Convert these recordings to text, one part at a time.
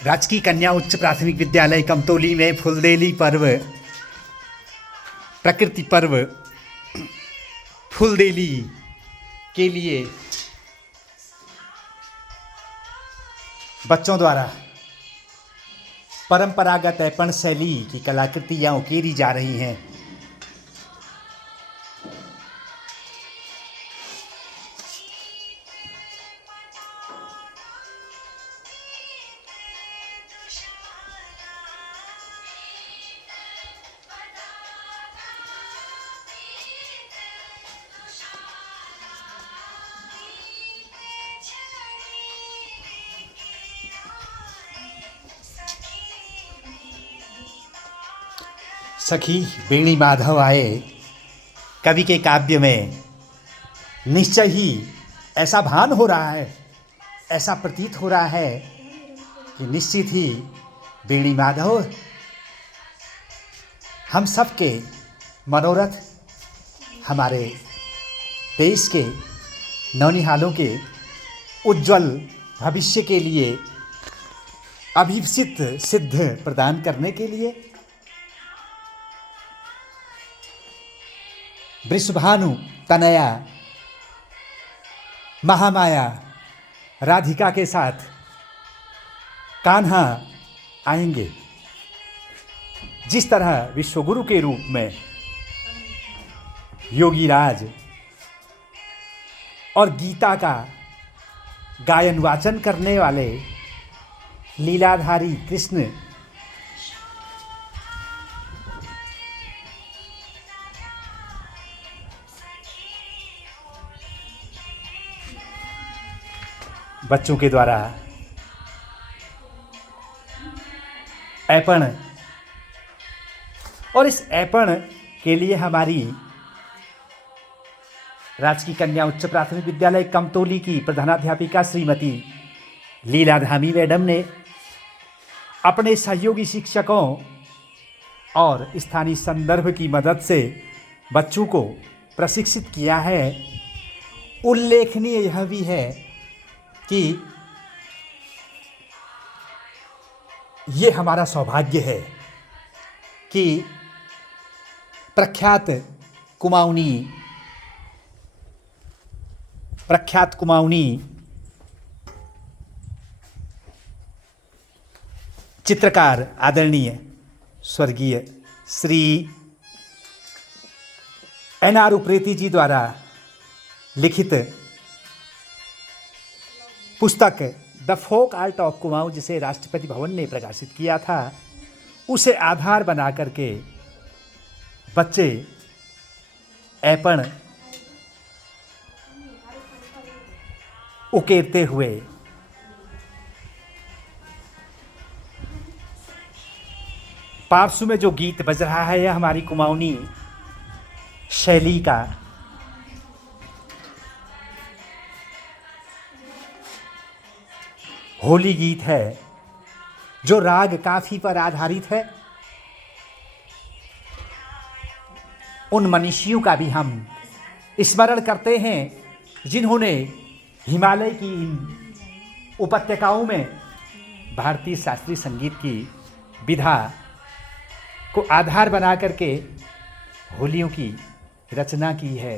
राजकीय कन्या उच्च प्राथमिक विद्यालय कमतौली में फूलदेली पर्व, प्रकृति पर्व फूलदेली के लिए बच्चों द्वारा परंपरागत ऐपण शैली की कलाकृतियाँ उकेरी जा रही हैं। सखी बेणी माधव आए कवि के काव्य में निश्चय ही ऐसा भान हो रहा है, ऐसा प्रतीत हो रहा है कि निश्चित ही बेणी माधव हम सब के मनोरथ, हमारे देश के नौनिहालों के उज्जवल भविष्य के लिए अभिसित सिद्ध प्रदान करने के लिए वृषभानु तनया महामाया राधिका के साथ कान्हा आएंगे। जिस तरह विश्वगुरु के रूप में योगीराज और गीता का गायन वाचन करने वाले लीलाधारी कृष्ण बच्चों के द्वारा ऐपण, और इस ऐपण के लिए हमारी राजकीय कन्या उच्च प्राथमिक विद्यालय कमतौली की प्रधानाध्यापिका श्रीमती लीला धामी मैडम ने अपने सहयोगी शिक्षकों और स्थानीय संदर्भ की मदद से बच्चों को प्रशिक्षित किया है। उल्लेखनीय यह भी है कि ये हमारा सौभाग्य है कि प्रख्यात कुमाऊनी चित्रकार आदरणीय स्वर्गीय श्री NR उप्रेती जी द्वारा लिखित पुस्तक the folk art of Kumaon, जिसे राष्ट्रपति भवन ने प्रकाशित किया था, उसे आधार बना करके बच्चे ऐपण उकेरते हुए पार्श्व में जो गीत बज रहा है यह हमारी कुमाऊनी शैली का होली गीत है, जो राग काफी पर आधारित है। उन मनीषियों का भी हम स्मरण करते हैं जिन्होंने हिमालय की इन उपत्यकाओं में भारतीय शास्त्रीय संगीत की विधा को आधार बना करके होलियों की रचना की है।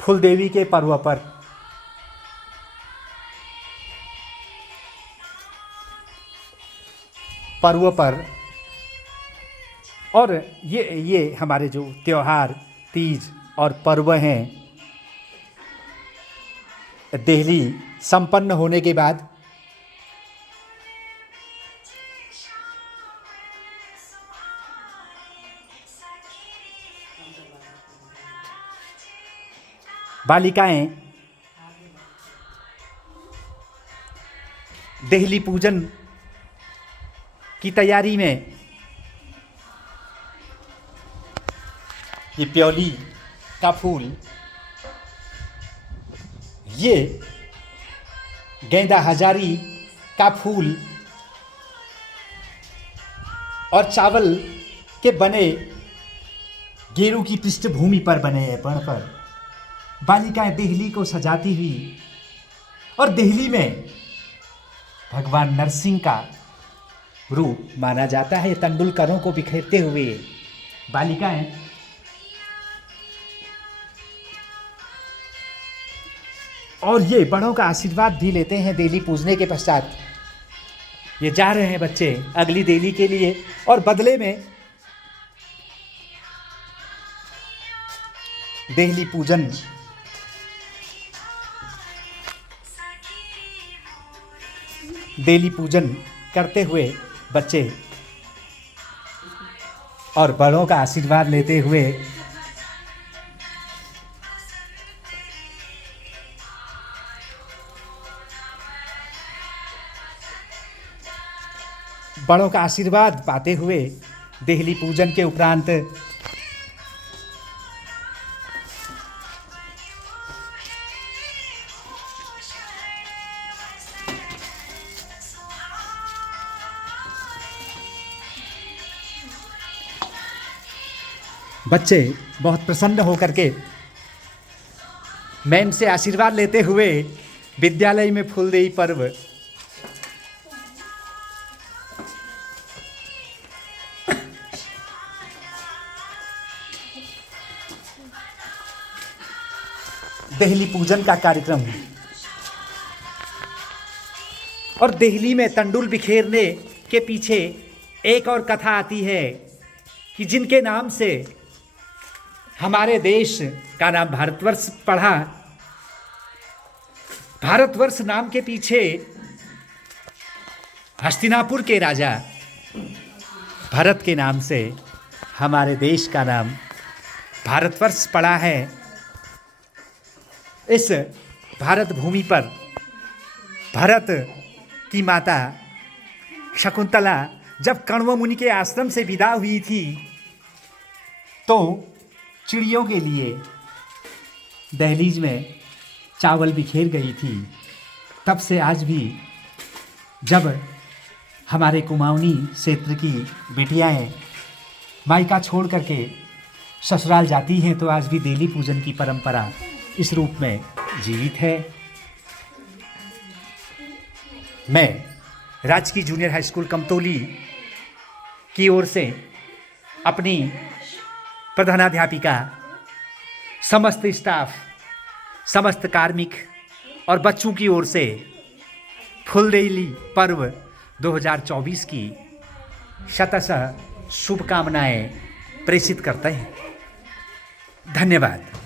फूलदेवी के पर्व पर और ये हमारे जो त्योहार, तीज और पर्व हैं, देहली संपन्न होने के बाद बालिकाएं देहली पूजन की तैयारी में ये प्योली का फूल ये गेंदा हजारी का फूल और चावल के बने गेरू की पृष्ठभूमि पर बने पण पर बालिकाएं देहली को सजाती हुई और देहली में भगवान नरसिंह का रूप माना जाता है। तेंदुलकरों को बिखेरते हुए बालिकाएं और ये बड़ों का आशीर्वाद भी लेते हैं। देहली पूजने के पश्चात ये जा रहे हैं बच्चे अगली देहली के लिए और बदले में देहली पूजन करते हुए बच्चे और बड़ों का आशीर्वाद लेते हुए बड़ों का आशीर्वाद पाते हुए देहली पूजन के उपरांत बच्चे बहुत प्रसन्न होकर के मैम से आशीर्वाद लेते हुए विद्यालय में फूलदेई पर्व देहली पूजन का कार्यक्रम और देहली में तंडुल बिखेरने के पीछे एक और कथा आती है कि जिनके नाम से हमारे देश का नाम भारतवर्ष पड़ा। भारतवर्ष नाम के पीछे हस्तिनापुर के राजा भरत के नाम से हमारे देश का नाम भारतवर्ष पड़ा है। इस भारत भूमि पर भरत की माता शकुंतला जब कण्व मुनि के आश्रम से विदा हुई थी तो चिड़ियों के लिए दहलीज में चावल बिखेर गई थी। तब से आज भी जब हमारे कुमाऊनी क्षेत्र की बेटियाएं मायका छोड़ करके ससुराल जाती हैं तो आज भी देहली पूजन की परंपरा इस रूप में जीवित है। मैं राजकीय जूनियर हाई स्कूल कमतौली की ओर से अपनी प्रधानाध्यापिका, समस्त स्टाफ, समस्त कार्मिक और बच्चों की ओर से फूलदेई पर्व 2024 की शतशः शुभकामनाएं प्रेषित करते हैं। धन्यवाद।